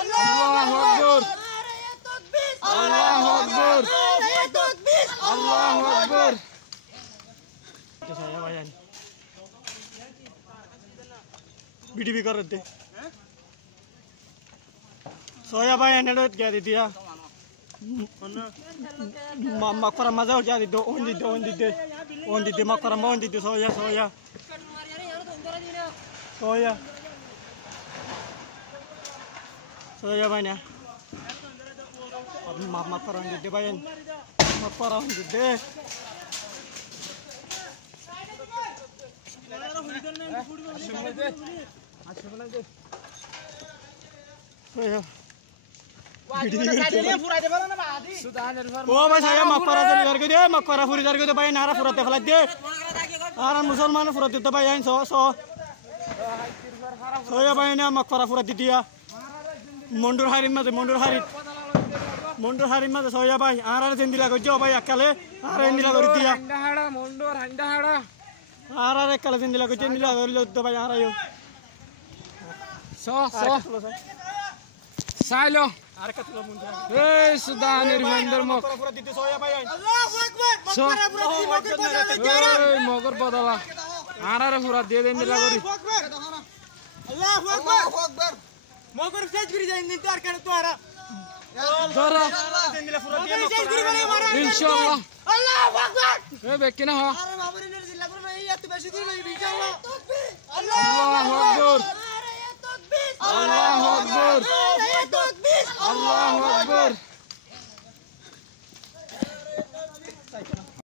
Allahu Akbar. Allahu Akbar. Allahu Akbar. saya bayan. BDB कर रहे थे सोया भाई एंड क्या दी दिया मकरा मजा हो क्या दी दो ओन दी मकरा मोन दी सोया सोया सोया सोया भाई ने अब मकरा दी भाई मकरा दी saya makpara jar ke dia makpara furi jar ke dia bayi nara furat tefalat dia aran musalman furat itu bayi so ya bayi ni makpara furat dia mundur hari mah so ya bayi aran sendiri lagu jo bayi akale aran sendiri lagu dia aran akale sendiri lagu sendiri lagu bayi aran yo so Silo. Hey, sudah nirvender mok. So, hey, mogar badala. Anak orang furat dia den dilagori. Allahu Akbar. Mogar sej giri jain din tar kar tu ara. Dara. Insyaallah. Allahu Akbar. Hey, bekina ha. Allahu Akbar. Allahu Akbar. Allahu Akbar.